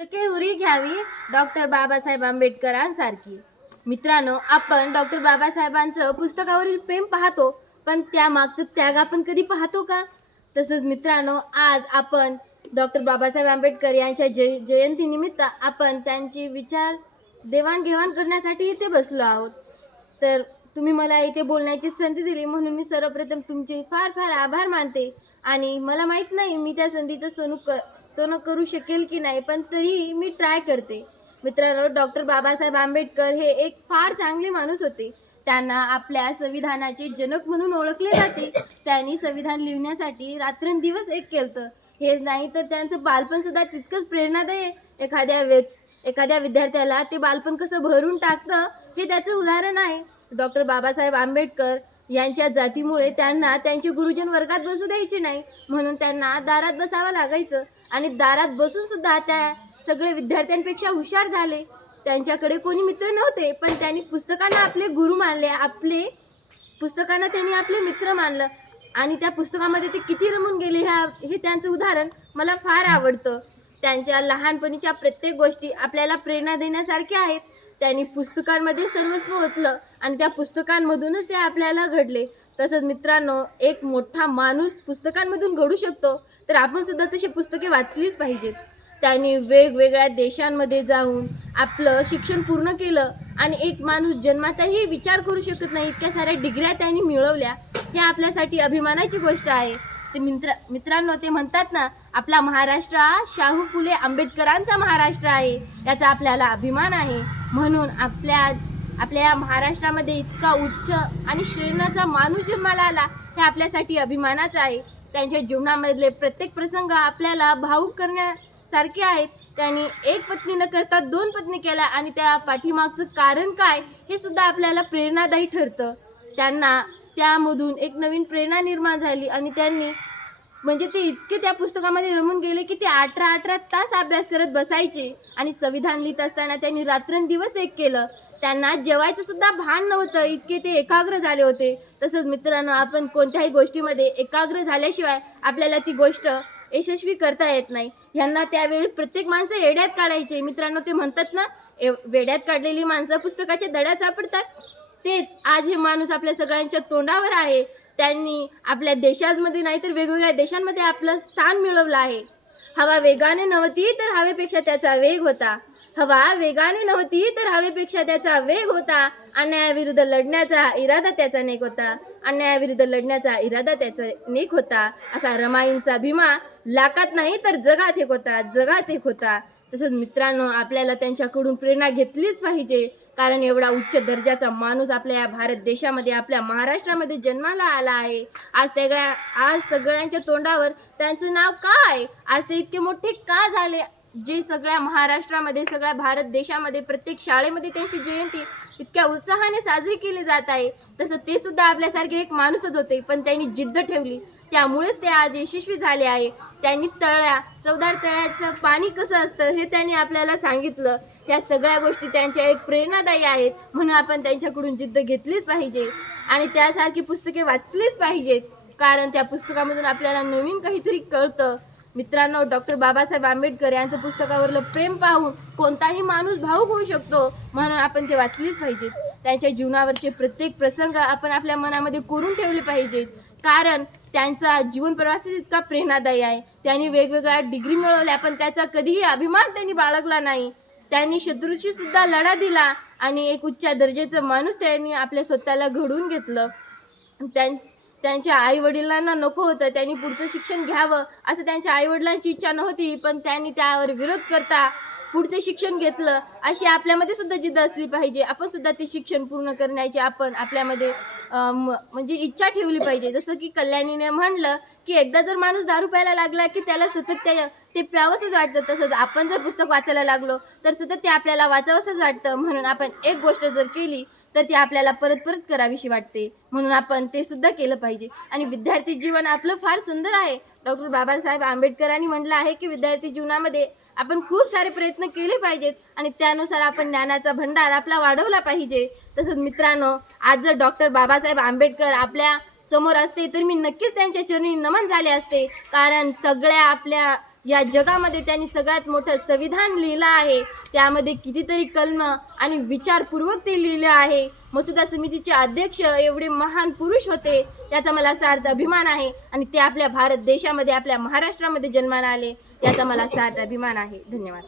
पुस्तके उरी घ्यावी डॉक्टर बाबासाहेब आंबेडकरांसारखी. मित्रांनो, आपण डॉक्टर बाबासाहेबांचं पुस्तकावरील प्रेम पाहतो, पण त्यामागचं त्याग आपण कधी पाहतो का? तसंच मित्रांनो, आज आपण डॉक्टर बाबासाहेब आंबेडकर यांच्या जयंतीनिमित्त आपण त्यांची विचार देवाणघेवाण करण्यासाठी इथे बसलो आहोत. तर तुम्ही मला इथे बोलण्याची संधी दिली म्हणून मी सर्वप्रथम तुमचे फार फार आभार मानते. आणि मला माहीत नाही मी त्या संधीचं सोनं करू शकेल की नाही, पण तरी मी ट्राय करते. मित्रांनो, डॉक्टर बाबासाहेब आंबेडकर हे एक फार चांगले माणूस होते. त्यांना आपल्या संविधानाचे जनक म्हणून ओळखले जाते. त्यांनी संविधान लिहिण्यासाठी रात्रंदिवस एक केलं. हे नाही तर त्यांचं बालपण सुद्धा तितकंच प्रेरणादायी. एखाद्या विद्यार्थ्याला ते बालपण कसं भरून टाकतं हे त्याचं उदाहरण आहे. डॉक्टर बाबासाहेब आंबेडकर यांच्या जातीमुळे त्यांना त्यांचे गुरुजन वर्गात बसू द्यायचे नाही, म्हणून त्यांना दारात बसावं लागायचं. आणि दारात बसून सुद्धा त्या सगळे विद्यार्थ्यांपेक्षा हुशार झाले. त्यांच्याकडे कोणी मित्र नव्हते, पण त्यांनी पुस्तकांना आपले गुरु मानले. पुस्तकांना त्यांनी आपले मित्र मानलं आणि त्या पुस्तकामध्ये ते किती रमून गेले हे त्यांचं उदाहरण मला फार आवडतं. त्यांच्या लहानपणीच्या प्रत्येक गोष्टी आपल्याला प्रेरणा देण्यासारख्या आहेत. त्यांनी पुस्तकांमध्ये सर्वस्व ओतलं आणि त्या पुस्तकांमधूनच ते आपल्याला घडले. तसंच मित्रांनो, एक मोठा माणूस पुस्तकांमधून घडू शकतो, तर आपण सुद्धा तशी पुस्तके वाचलीच पाहिजेत. त्यांनी वेगवेगळ्या देशांमध्ये जाऊन आपलं शिक्षण पूर्ण केलं आणि एक माणूस जन्मातही विचार करू शकत नाही इतक्या साऱ्या डिग्र्या त्यांनी मिळवल्या. हे आपल्यासाठी अभिमानाची गोष्ट आहे. ते मित्रांनो, ते म्हणतात ना, आपला महाराष्ट्र हा शाहू फुले आंबेडकरांचा महाराष्ट्र आहे, याचा आपल्याला अभिमान आहे. म्हणून आपल्या या महाराष्ट्रामध्ये इतका उच्च आणि श्रेणाचा माणूस जन्माला आला, हे आपल्यासाठी अभिमानाचं आहे. त्यांच्या जीवनामधले प्रत्येक प्रसंग आपल्याला भावुक करण्यासारखे आहेत. त्यांनी एक पत्नी न करता 2 पत्नी केल्या आणि त्या पाठीमागचं कारण काय हे सुद्धा आपल्याला प्रेरणादायी ठरतं. त्यांना त्यामधून एक नवीन प्रेरणा निर्माण झाली आणि त्यांनी म्हणजे ते इतके त्या पुस्तकामध्ये रमून गेले की ते 18 तास अभ्यास करत बसायचे. आणि संविधान लिहित असताना त्यांनी रात्रंदिवस एक केलं. त्यांना जेवायचं सुद्धा भान नव्हतं, इतके ते एकाग्र झाले होते. तसंच मित्रांनो, आपण कोणत्याही गोष्टीमध्ये एकाग्र झाल्याशिवाय आपल्याला ती गोष्ट यशस्वी करता येत नाही. ह्यांना त्यावेळी प्रत्येक माणसं येड्यात काढायचे. मित्रांनो, ते म्हणतात ना, वेड्यात काढलेली माणसं पुस्तकाच्या दड्यात सापडतात. तेच आज हे माणूस आपल्या सगळ्यांच्या तोंडावर आहे. त्यांनी आपल्या देशांमध्ये नाही तर वेगवेगळ्या देशांमध्ये आपलं स्थान मिळवलं आहे. हवा वेगाने नव्हती तर हवेपेक्षा त्याचा वेग होता. अन्यायाविरुद्ध लढण्याचा इरादा त्याचा नेक होता. असा रमाईंचा भीमा लाखात नाही तर जगात एक होता. तसंच मित्रांनो, आपल्याला त्यांच्याकडून प्रेरणा घेतलीच पाहिजे, कारण एवढा उच्च दर्जाचा माणूस आपल्या या भारत देशामध्ये, आपल्या महाराष्ट्रामध्ये जन्माला आला आहे. आज सगळ्यांच्या तोंडावर त्यांचं नाव का आहे? आज ते इतके मोठे का झाले? जे सगळ्या महाराष्ट्रामध्ये, सगळ्या भारत देशामध्ये प्रत्येक शाळेमध्ये त्यांची जयंती इतक्या उत्साहाने साजरी केली जात आहे. तसं ते सुद्धा आपल्यासारखे एक माणूसच होते, पण त्यांनी जिद्द ठेवली, त्यामुळेच ते आज यशस्वी झाले आहे. त्यांनी चवदार तळ्याचं पाणी कसं असतं हे त्यांनी आपल्याला सांगितलं. या सगळ्या गोष्टी त्यांच्या एक प्रेरणादायी आहेत. म्हणून आपण त्यांच्याकडून जिद्द घेतलीच पाहिजे आणि त्यासारखी पुस्तके वाचलीच पाहिजेत, कारण त्या पुस्तकामधून आपल्याला नवीन काहीतरी कळतं. मित्रांनो, डॉक्टर बाबासाहेब आंबेडकर यांचं पुस्तकावरलं प्रेम पाहून कोणताही माणूस भावुक होऊ शकतो, म्हणून आपण ते वाचलीच पाहिजेत. त्यांच्या जीवनावरचे प्रत्येक प्रसंग आपण आपल्या मनामध्ये कोरून ठेवले पाहिजेत, कारण त्यांचा जीवन प्रवास इतका प्रेरणादायी आहे. त्यांनी वेगवेगळ्या डिग्री मिळवल्या, पण त्याचा कधीही अभिमान त्यांनी बाळगला नाही. त्यांनी शत्रूशी सुद्धा लढा दिला आणि एक उच्च दर्जाचा माणूस त्यांनी आपल्या स्वतःला घडवून घेतलं. त्यांच्या आईवडिलांना नको होतं, त्यांनी पुढचं शिक्षण घ्यावं असं त्यांच्या आईवडिलांची इच्छा नव्हती, पण त्यांनी त्यावर विरोध करता पुढचं शिक्षण घेतलं. अशी आपल्यामध्ये सुद्धा जिद्द असली पाहिजे. आपण सुद्धा ते शिक्षण पूर्ण करण्याची आपण आपल्यामध्ये म्हणजे इच्छा ठेवली पाहिजे. जसं की कल्याणीने म्हणलं की एकदा जर माणूस दारू प्यायला लागला की त्याला सतत ते प्यावंसंच वाटतं. तसंच आपण जर पुस्तक वाचायला लागलो तर सतत ते आपल्याला वाचावंसंच वाटतं. म्हणून आपण एक गोष्ट जर केली तर ती आपल्याला परत करावीशी वाटते, म्हणून आपण ते सुद्धा केलं पाहिजे. आणि विद्यार्थी जीवन आपलं फार सुंदर आहे. डॉक्टर बाबासाहेब आंबेडकरांनी म्हटलं आहे की विद्यार्थी जीवनामध्ये आपण खूप सारे प्रयत्न केले पाहिजेत आणि त्यानुसार आपण ज्ञानाचा भंडार आपला वाढवला पाहिजे. तसंच मित्रांनो, आज जर डॉक्टर बाबासाहेब आंबेडकर आपल्या समोर असते तर मी नक्कीच त्यांच्या चरणी नमन झाले असते, कारण सगळ्या आपल्या या जगामध्ये त्यांनी सगळ्यात मोठं संविधान लिहिलं आहे. त्यामध्ये कितीतरी कलम आणि विचारपूर्वक ते लिहिलं आहे. मसुदा समितीचे अध्यक्ष एवढे महान पुरुष होते, त्याचा मला सार्थ अभिमान आहे. आणि ते आपल्या भारत देशामध्ये, आपल्या महाराष्ट्रामध्ये जन्माला आले, याचा मला सार्थ अभिमान आहे. धन्यवाद.